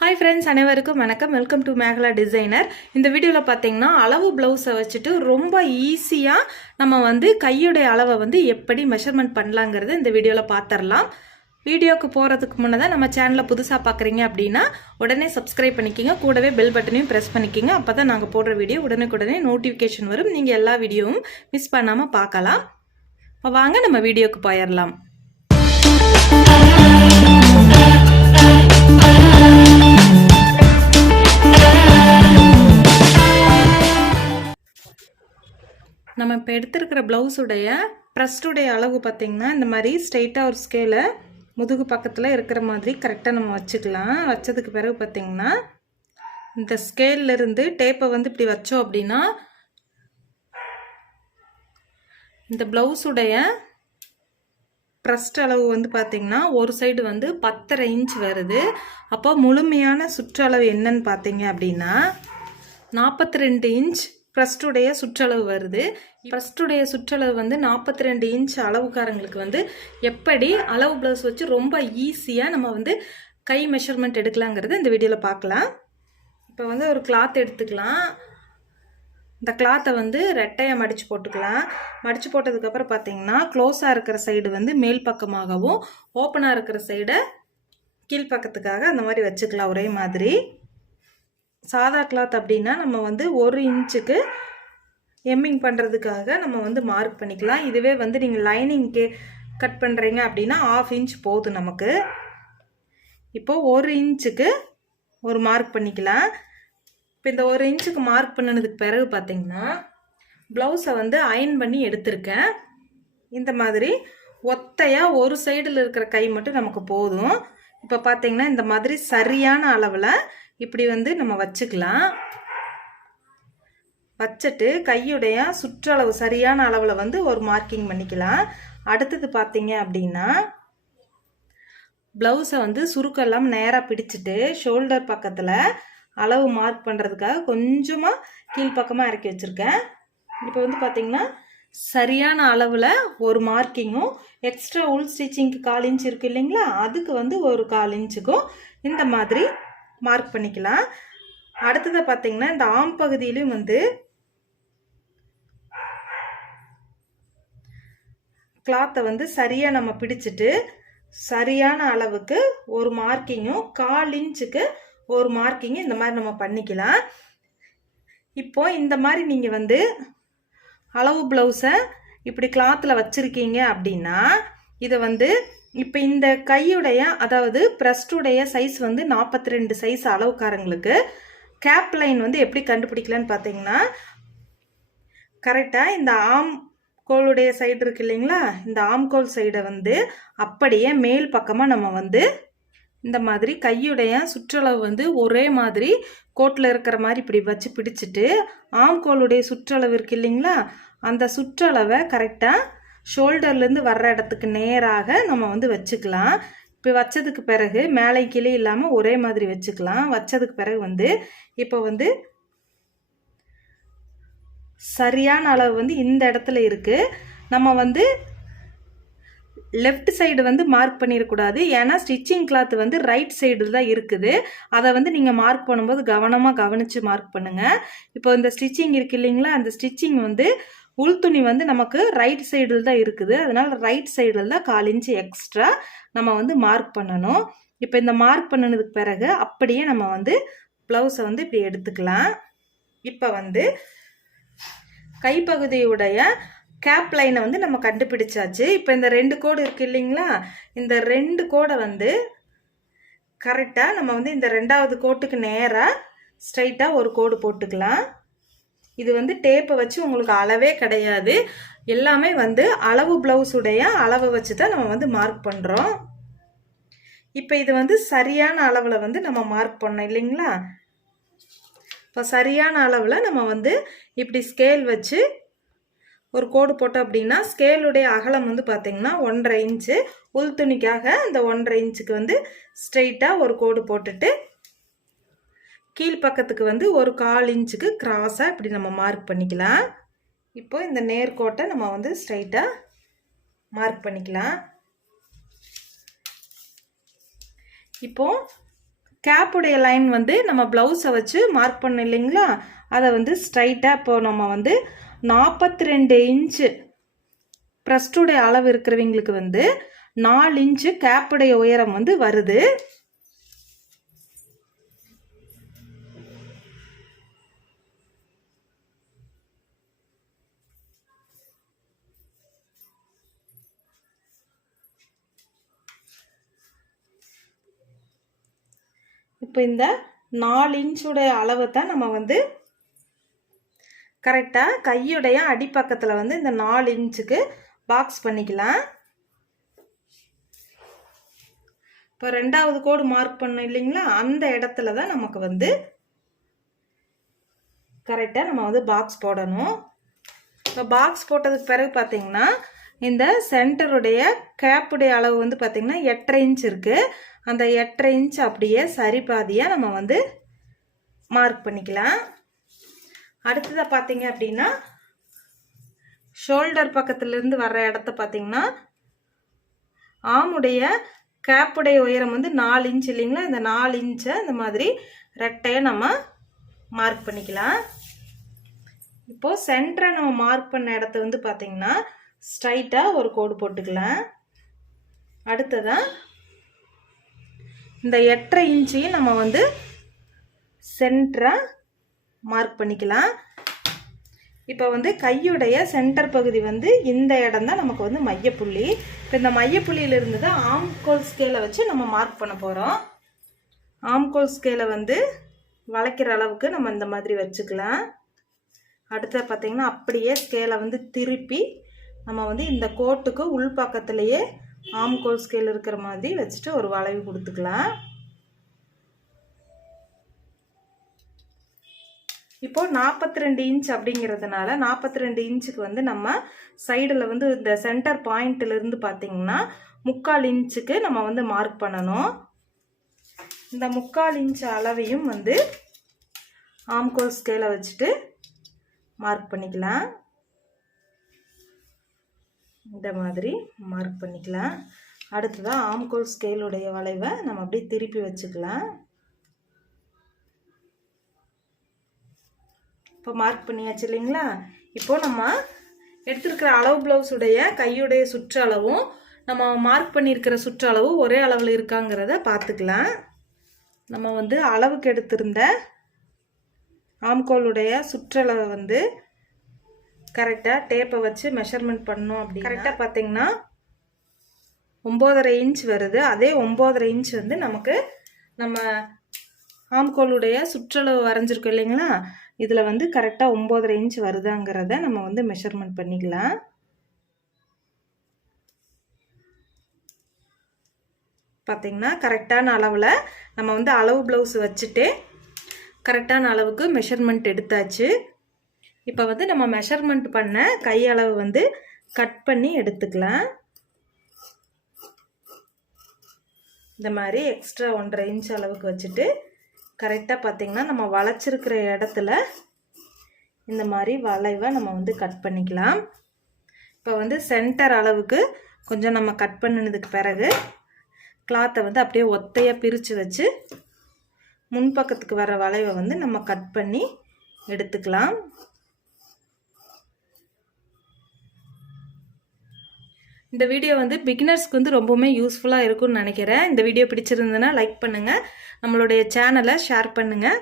High friends अनेवरुक्कुम वणक्कम welcome to Megala designer இந்த வீடியோல பாத்தீங்கன்னா அளவு ப்ளவுஸை வச்சுட்டு ரொம்ப ஈஸியா நம்ம வந்து கையோட அளவை வந்து எப்படி மெஷர்மென்ட் பண்ணலாம்ங்கறது இந்த வீடியோல பாத்தறலாம் வீடியோக்கு போறதுக்கு முன்னதா நம்ம சேனலை புதுசா பார்க்கறீங்க அப்படினா உடனே Subscribe பண்ணிக்கங்க கூடவே பெல் பட்டனையும் பிரஸ் பண்ணிக்கங்க அப்பதான் நாங்க போடுற வீடியோ உடனுக்குடனே நோட்டிஃபிகேஷன் வரும் நீங்க எல்லா வீடியோவும் மிஸ் பண்ணாம பார்க்கலாம் அப்ப வாங்க நம்ம வீடியோக்கு போயிரலாம் நம்ம இப்போ எடுத்துக்கிற ப்ளவுஸ் உடைய பிரஸ்ட் உடைய அளவு பாத்தீங்கன்னா இந்த மாதிரி ஸ்ட்ரைட்டா ஒரு ஸ்கேல முதுகு பக்கத்துல இருக்கிற மாதிரி கரெக்ட்டா நம்ம வச்சுக்கலாம் வச்சதுக்கு பிறகு பாத்தீங்கன்னா இந்த ஸ்கேல்ல இருந்து டேப்பை வந்து இப்படி வச்சோம் அப்படினா இந்த ப்ளவுஸ் உடைய பிரஸ்ட் அளவு வந்து பாத்தீங்கன்னா ஒரு சைடு வந்து 10.5 இன்ச் வருது அப்போ முழுமையான சுற்றளவு என்னன்னு பாத்தீங்க அப்படினா 42 இன்ச் பிரஸ்ட் உடைய சுற்றளவு வருது பிரஸ்ட் உடைய சுற்றளவு வந்து 42 இன்ச் அளவுக்காரங்களுக்கு வந்து எப்படி அளவு ப்ளவுஸ் வச்சு ரொம்ப ஈஸியா நம்ம வந்து கை மெஷர்மென்ட் எடுக்கலாம்ங்கறது இந்த வீடியோல பார்க்கலாம் இப்போ வந்து ஒரு கிளாத் எடுத்துக்கலாம் இந்த கிளாத்தை வந்து ரெட்டையா மடிச்சு போட்டுக்கலாம் மடிச்சு போட்டதுக்கு அப்புறம் பாத்தீங்கன்னா க்ளோஸா இருக்கிற சைடு வந்து மேல் பக்கமாகவும் ஓபனா இருக்கிற சைடு கீழ் பக்கத்துக்காக அந்த மாதிரி வச்சுக்கலாம் ஒரே மாதிரி சாதா கிளாத் அப்படினா நம்ம வந்து 1 இன்ச்சுக்கு எம்மிங் பண்றதுக்காக நம்ம வந்து மார்க் பண்ணிக்கலாம் இதுவே வந்து நீங்க லைனிங்க்கு கட் பண்றீங்க அப்படினா 1/2 இன்ச் போதும் நமக்கு இப்போ 1 இன்ச்சுக்கு ஒரு மார்க் பண்ணிக்கலாம் இப்போ இந்த 1 இன்ச்சுக்கு மார்க் பண்ணனதுக்கு பிறகு பாத்தீங்கன்னா ப்ளவுஸை வந்து அயர்ன் பண்ணி எடுத்துர்க்கேன் இந்த மாதிரி ஒத்தையா ஒரு சைடுல இருக்கிற கை மட்டும் நமக்கு போதும் இப்போ பாத்தீங்கன்னா இந்த மாதிரி சரியான அளவுல இப்படி வந்து நம்ம வச்சுக்கலாம் வச்சிட்டு கையுடைய சுற்றளவு சரியான அளவுல வந்து ஒரு மார்க்கிங் பண்ணிக்கலாம் அடுத்து பாத்தீங்க அப்படினா ப்ளவுஸை வந்து சுருக்கலாம் நேரா பிடிச்சிட்டு ஷோல்டர் பக்கத்துல அளவு மார்க் பண்றதுக்காக கொஞ்சமா கீழ் பக்கமா இறக்கி வச்சிருக்கேன் இப்போ வந்து பாத்தீங்கன்னா சரியான அளவுல ஒரு மார்க்கிங்கும் எக்ஸ்ட்ரா உள் ஸ்டிச்சிங்க்கு 1/4 இன்ச் இருக்கு இல்லீங்களா அதுக்கு வந்து ஒரு 1/4 இன்ச்சுக்கும் இந்த மாதிரி மார்க் பண்ணிக்கலாம் அடுத்து பாத்தீங்கன்னா இந்த ஆம் பகுதியிலும் வந்து கிளாத்தை வந்து சரியா நம்ம பிடிச்சிட்டு சரியான அளவுக்கு ஒரு மார்க்கிங்கும் 1/4 இன்ச்சுக்கு ஒரு மார்க்கிங் இந்த மாதிரி நம்ம பண்ணிக்கலாம் இப்போ இந்த மாதிரி நீங்க வந்து அளவு ப்ளவுஸை இப்படி கிளாத்ல வச்சிருக்கீங்க அப்படினா இத வந்து இப்போ இந்த கையுடைய அதாவது பிரஸ்ட் உடைய சைஸ் வந்து 42 சைஸ் அளவுக்காரங்களுக்கு கேப் லைன் வந்து எப்படி கண்டுபிடிக்கலாம்னு பாத்தீங்கன்னா கரெக்ட்டா இந்த ஆம் கோலுடைய சைடு இருக்கு இல்லீங்களா இந்த ஆம் கோல் சைட வந்து அப்படியே மேல் பக்கமா நம்ம வந்து இந்த மாதிரி கையுடைய சுற்றளவு வந்து ஒரே மாதிரி கோட்ல இருக்கிற மாதிரி இப்படி வச்சு பிடிச்சிட்டு ஆம் கோலுடைய சுற்றளவு இருக்கு இல்லீங்களா அந்த சுற்றளவை கரெக்ட்டா ஷோல்டர்ல இருந்து வர்ற இடத்துக்கு நேராக நம்ம வந்து வச்சுக்கலாம் இப்போ வச்சதுக்கு பிறகு மேலே கீழே இல்லாம ஒரே மாதிரி வச்சுக்கலாம் வச்சதுக்கு பிறகு வந்து இப்போ வந்து சரியான அளவு வந்து இந்த இடத்துல இருக்கு நம்ம வந்து லெஃப்ட் சைடு வந்து மார்க் பண்ணிர கூடாது ஏனா ஸ்டிச்சிங் கிளாத் வந்து ரைட் சைடுல தான் இருக்குது அத வந்து நீங்க மார்க் பண்ணும்போது கவனமா கவனிச்சு மார்க் பண்ணுங்க இப்போ இந்த ஸ்டிச்சிங் இருக்கு இல்லீங்களா அந்த ஸ்டிச்சிங் வந்து உள் துணி வந்து நமக்கு ரைட் சைடுல தான் இருக்குது அதனால ரைட் சைடுல தான் 1/4 இன்ச் எக்ஸ்ட்ரா நம்ம வந்து மார்க் பண்ணனும் இப்போ இந்த மார்க் பண்ணனதுக்கு பிறகு அப்படியே நம்ம வந்து ப்ளவுஸை வந்து இப்படி எடுத்துக்கலாம் இப்போ வந்து கைப்பகுதியுடைய கேப் லைனை வந்து நம்ம கண்டுபிடிச்சாச்சு இப்போ இந்த ரெண்டு கோடு இருக்கு இல்லீங்களா இந்த ரெண்டு கோடை வந்து கரெக்ட்டா நம்ம வந்து இந்த இரண்டாவது கோட்டுக்கு நேரா ஸ்ட்ரைட்டா ஒரு கோடு போட்டுக்கலாம் இது வந்து டேப்பை வச்சு உங்களுக்கு அளவே கிடையாது எல்லாமே வந்து அளவு ப்ளவுஸ் உடைய அளவை வச்சு தான் நம்ம வந்து மார்க் பண்றோம் இப்போ இது வந்து சரியான அளவுல வந்து நம்ம மார்க் பண்ணோம் இல்லீங்களா இப்போ சரியான அளவுல நம்ம வந்து இப்படி ஸ்கேல் வச்சு ஒரு கோடு போட்டோம் அப்படினா ஸ்கேல் உடைய அகலம் வந்து பாத்தீங்கன்னா 1.5 இன்ச் உள் துணிக்காக அந்த 1.5 இன்ச்சுக்கு வந்து ஸ்ட்ரைட்டா ஒரு கோடு போட்டுட்டு கீழ் பக்கத்துக்கு வந்து ஒரு 1/4 இன்ச்சுக்கு கிராஸா இப்படி நம்ம மார்க் பண்ணிக்கலாம் இப்போ இந்த நேர் கோட்டை நம்ம வந்து ஸ்ட்ரைட்டா மார்க் பண்ணிக்கலாம் இப்போ கேப்புடைய லைன் வந்து நம்ம ப்ளவுஸை வச்சு மார்க் பண்ண இல்லைங்களா, அதை வந்து ஸ்ட்ரைட்டாக இப்போ நம்ம வந்து 42 இன்ச்சு ப்ரெஸ்டுடைய அளவு இருக்கிறவங்களுக்கு வந்து 4 இன்ச்சு கேப்புடைய உயரம் வந்து வருது. இப்போ இந்த 4 இன்ச்சுடைய அளவை தான் நம்ம வந்து கரெக்டாக கையுடைய அடிப்பக்கத்தில் வந்து இந்த 4 இன்ச்சுக்கு பாக்ஸ் பண்ணிக்கலாம். இப்போ 2வது கோடு மார்க் பண்ணோம் இல்லைங்களா, அந்த இடத்துல தான் நமக்கு வந்து கரெக்டாக நம்ம வந்து பாக்ஸ் போடணும். இப்போ பாக்ஸ் போட்டதுக்கு பிறகு பார்த்தீங்கன்னா இந்த சென்டருடைய கேப்புடைய அளவு வந்து பார்த்தீங்கன்னா 8.5 இன்ச் இருக்குது. அந்த 8.5 இன்ச் அப்படியே சரி பாதியாக நம்ம வந்து மார்க் பண்ணிக்கலாம். அடுத்ததாக பார்த்தீங்க அப்படின்னா ஷோல்டர் பக்கத்துலேருந்து வர்ற இடத்த பார்த்தீங்கன்னா ஆமுடைய கேப்புடைய உயரம் வந்து 4 இன்ச் இல்லைங்களா, இந்த 4 இன்ச்சை இந்த மாதிரி ரெட்டையை நம்ம மார்க் பண்ணிக்கலாம். இப்போது சென்டரை நம்ம மார்க் பண்ண இடத்த வந்து பார்த்தீங்கன்னா ஸ்ட்ரைட்டாக ஒரு கோடு போட்டுக்கலாம். அடுத்ததான் இந்த 8.5 இன்ச்சையும் நம்ம வந்து சென்டராக மார்க் பண்ணிக்கலாம். இப்போ வந்து கையுடைய சென்டர் பகுதி வந்து இந்த இடம் தான் நமக்கு வந்து மையப்புள்ளி. இப்போ இந்த மையப்புள்ளியிலிருந்து தான் ஆம்கோல் ஸ்கேலை வச்சு நம்ம மார்க் பண்ண போகிறோம். ஆம்கோல் ஸ்கேலை வந்து வளைக்கிற அளவுக்கு நம்ம இந்த மாதிரி வச்சுக்கலாம். அடுத்த பார்த்தீங்கன்னா அப்படியே ஸ்கேலை வந்து திருப்பி நம்ம வந்து இந்த கோட்டுக்கு உள் பக்கத்துலேயே ஆம்கோல் ஸ்கேல் இருக்கிற மாதிரி வச்சுட்டு ஒரு வளைவு கொடுத்துக்கலாம். இப்போ 42 இன்ச் அப்படிங்கிறதுனால 42 இன்ச்சுக்கு வந்து நம்ம சைடில் வந்து இந்த சென்டர் பாயிண்ட்லேருந்து பார்த்தீங்கன்னா 3/4 இன்ச்சுக்கு நம்ம வந்து மார்க் பண்ணணும். இந்த 3/4 இன்ச் அளவையும் வந்து ஆம்கோல் ஸ்கேலை வச்சுட்டு மார்க் பண்ணிக்கலாம். இந்த மாதிரி மார்க் பண்ணிக்கலாம். அடுத்ததாக ஆம்கோல் ஸ்கேலுடைய வளைவை நம்ம அப்படியே திருப்பி வச்சுக்கலாம். இப்போ மார்க் பண்ணியாச்சு இல்லைங்களா. இப்போது நம்ம எடுத்துருக்கிற அளவு ப்ளவுஸுடைய கையுடைய சுற்றளவும் நம்ம மார்க் பண்ணியிருக்கிற சுற்றளவும் ஒரே அளவில் இருக்காங்கிறத பார்த்துக்கலாம். நம்ம வந்து அளவுக்கு எடுத்திருந்த ஆம்கோலுடைய சுற்றளவை வந்து கரெக்டாக டேப்பை வச்சு மெஷர்மெண்ட் பண்ணோம். அப்படி கரெக்டாக பார்த்தீங்கன்னா 9.5 இன்ச் வருது. அதே 9.5 இன்ச் வந்து நமக்கு நம்ம ஆம்கோலுடைய சுற்றளவு வரைஞ்சிருக்கோம் இல்லைங்களா, இதில் வந்து கரெக்டாக 9.5 இன்ச் வருதாங்கிறத நம்ம வந்து மெஷர்மெண்ட் பண்ணிக்கலாம். பார்த்தீங்கன்னா கரெக்டான அளவில் நம்ம வந்து அளவு ப்ளவுஸ் வச்சுட்டு கரெக்டான அளவுக்கு மெஷர்மெண்ட் எடுத்தாச்சு. இப்போ வந்து நம்ம மெஷர்மெண்ட் பண்ண கையளவு வந்து கட் பண்ணி எடுத்துக்கலாம். இந்த மாதிரி எக்ஸ்ட்ரா 1.5 இன்ச் அளவுக்கு வச்சுட்டு கரெக்டாக பார்த்திங்கன்னா நம்ம வளைச்சிருக்கிற இடத்துல இந்த மாதிரி வளைவை நம்ம வந்து கட் பண்ணிக்கலாம். இப்போ வந்து சென்டர் அளவுக்கு கொஞ்சம் நம்ம கட் பண்ணினதுக்கு பிறகு கிளாத்தை வந்து அப்படியே ஒத்தையாக பிரித்து வச்சு முன்பக்கத்துக்கு வர வளைவை வந்து நம்ம கட் பண்ணி எடுத்துக்கலாம். இந்த வீடியோ வந்து பிகினர்ஸ்க்கு வந்து ரொம்பவுமே யூஸ்ஃபுல்லாக இருக்கும்னு நினைக்கிறேன். இந்த வீடியோ பிடிச்சிருந்ததுன்னா லைக் பண்ணுங்கள், நம்மளுடைய சேனலை ஷேர் பண்ணுங்கள்.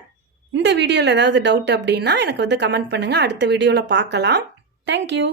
இந்த வீடியோவில் ஏதாவது டவுட் அப்படின்னா எனக்கு வந்து கமெண்ட் பண்ணுங்கள். அடுத்த வீடியோவில் பார்க்கலாம். தேங்க்யூ.